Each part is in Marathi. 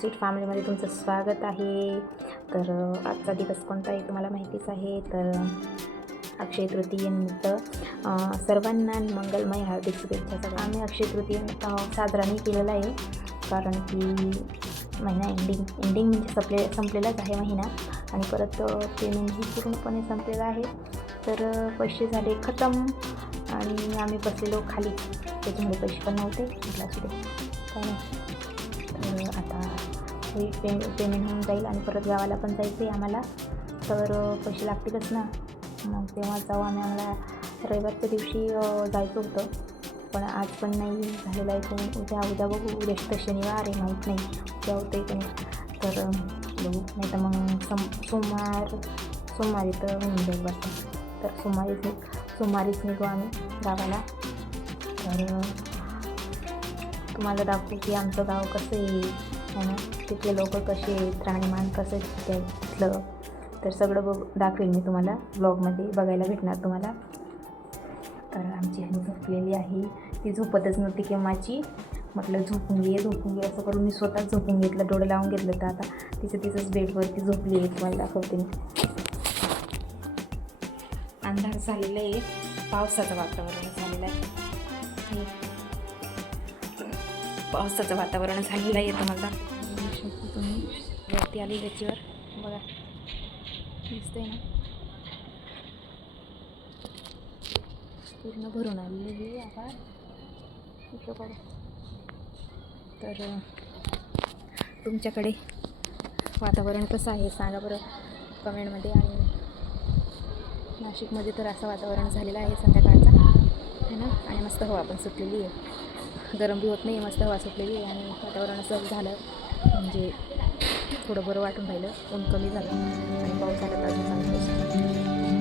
स्वीट फॅमिलीमध्ये तुमचं स्वागत आहे. तर आजचा दिवस कोणता आहे तुम्हाला माहितीच आहे तर अक्षय तृतीयेनिमित्त सर्वांना मंगलमय हार्दिक शुभेच्छा सगळं आम्ही अक्षय तृतीय साजरा नाही केलेला आहे कारण की महिना एंडिंग एंडिंग म्हणजे संपले संपलेलाच आहे महिना. आणि परत पेमेंटही पूर्णपणे संपलेलं आहे. तर पैसे झाले खतम आणि आम्ही बसलेलो खाली. त्याच्यामुळे पैसे पण नव्हते. असू दे काय नाही आता हे पे पेमेंट होऊन जाईल आणि परत गावाला पण जायचं आहे आम्हाला. तर पैसे लागतीलच ना. मग तेव्हा जाऊ आम्ही. आम्हाला रविवारच्या दिवशी जायचं होतं. पण आज पण नाही झालेलं आहे. तुम्ही उद्या उद्या बघू. उद्या तर शनिवार आहे. माहीत नाही. उद्या होतं आहे तर बघू. नाही तर मग सम सोमवार सोमवारी तर होऊन जाईल वाटतं. तर सोमवारीच सोमवारीच निघू आम्ही गावाला. तर तुम्हाला दाखवू की आमचं गाव कसं आहे. ना तिथले लोक कसे आहेत राहणीमान कसं आहे तिथलं तर सगळं बघ दाखवेल मी तुम्हाला ब्लॉगमध्ये बघायला भेटणार तुम्हाला. तर आमची हानी झोपलेली आहे. ती झोपतच नव्हती केव्हाची. म्हटलं झोपून घे झोपून घे असं करून मी स्वतःच झोपून घेतलं डोळे लावून घेतलं तर आता तिचं तिचंच बेडवरती झोपली आहे तुम्हाला दाखवते मी. अंधार झालेलं आहे. पावसाचं वातावरण झालेलं आहे. पावसाचं वातावरण झालेलं आहे तुम्हाला बघू तुम्ही वरती आली गच्चीवर. बघा. दिसतंय ना? पूर्ण भरून आलेली हे आता इकडं बघा. तर तुमच्याकडे वातावरण कसं आहे सांगा बरं कमेंटमध्ये. आणि नाशिकमध्ये तर असं वातावरण झालेलं आहे संध्याकाळचा. है ना? आणि मस्त हवा पण सुटलेली आहे. गरम बी होत नाही मस्त हवा सुटलेली आणि वातावरण असं झालं. म्हणजे थोडं बरं वाटून राहिलं. ऊन कमी झालं. आणि पाऊस आला तर अजून चांगलं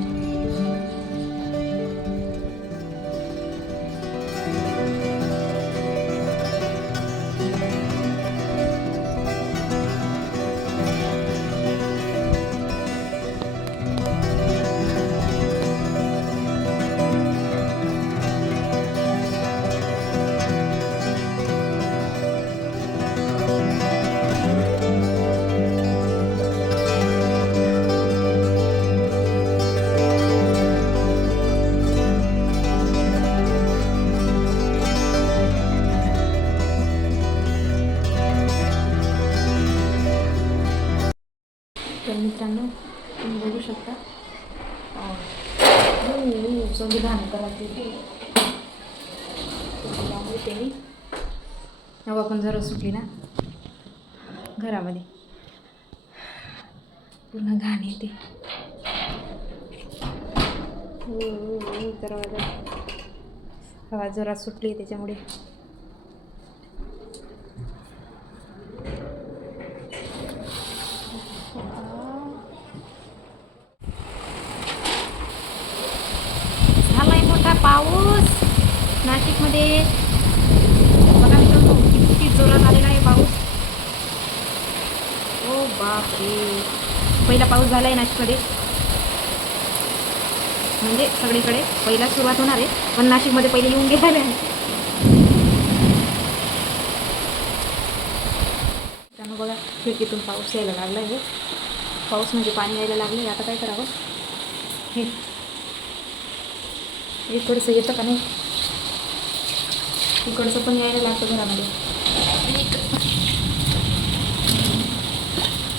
तर मित्रांनो तुम्ही बघू शकता. संविधान करायचे हवा पण जरा सुटली ना? घरामध्ये. पूर्ण घाण येते. हो, हो, हवा जरा सुटली त्याच्यामुळे झालाय मोठा पाऊस नाशिकमध्ये बघा मित्रांनो किती जोरात आलेला आहे पाऊस. ओ बापरे. पहिला पाऊस झाला आहे नाशिकमध्ये. म्हणजे सगळीकडे पहिला सुरुवात होणार आहे पण नाशिकमध्ये पहिले येऊन गेलेले आहे. त्यामुळे बघा खिडकीतून पाऊस यायला लागला आहे हो. पाऊस म्हणजे पाणी यायला लागलं आहे आता काय करावं? हे. हे थोडंसं येतं का नाही? इकडचं पण यायला लागतं घरामध्ये.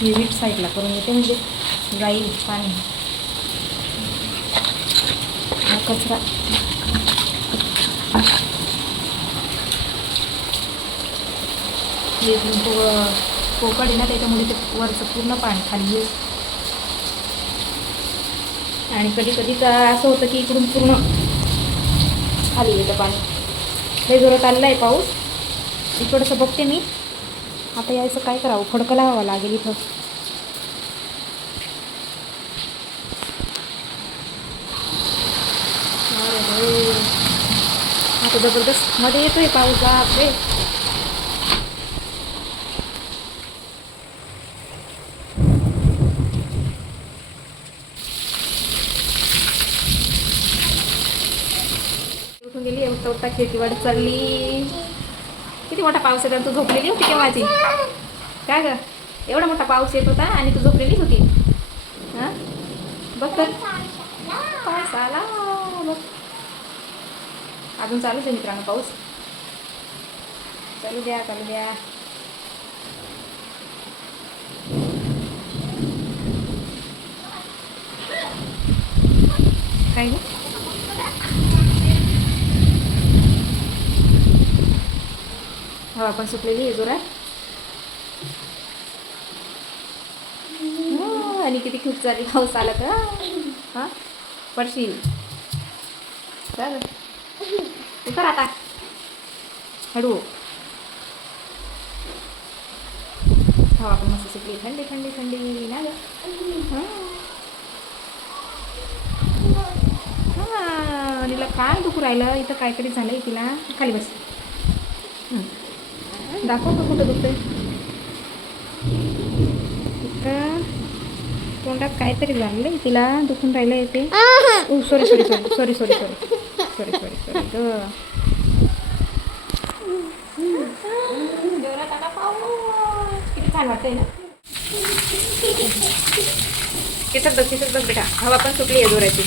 हे वीट साईडला करून येते म्हणजे जाईल पाणी. हा कचरा. हे पोकळ आहे ना त्याच्यामुळे ते वरचं पूर्ण पाणी खाली येईल. आणि कधी कधी तर असं होतं की इकडून पूर्ण खाली येतं पाणी. लय जोरात आलेला आहे पाऊस. इकडचं बघते मी. आता यायचं काय करावं? खडकं लावावं लागेल इथं. आता जबरदस्त मध्ये येतोय पाऊस. बापरे. उठून गेली उठता उठता खिडकीवर चालली. किती मोठा पाऊस आहे तू झोपलेली होती केव्हाची काय ग? एवढा मोठा पाऊस येत होता आणि तू झोपलेलीच होती. हां? बघ तर. पाऊस आला. बघ. अजून चालूच आहे मित्रांनो पाऊस. चालू द्या चालू द्या. काय ग? हवा पण सुटलेली आहे जोरात. हो, आणि किती खूप झाली पाऊस आला का? हां पडशील. चल. उतर आता. हळू. हो, हवा पण मस्त सुटली थंडी थंडी थंडी. ना हां. तिला काय दुखू राहिलं? इथं काहीतरी झालंय तिला. खाली बस. दाखव का कुठं दुखतंय? इथं तोंडात काहीतरी झालंय तिला दुखून राहिलं ते. ओ sorry sorry sorry sorry sorry sorry sorry sorry sorry ग. किती छान वाटतंय ना? किचक बघ किचक बघ बेटा. हवा पण सुटली आहे जोराची.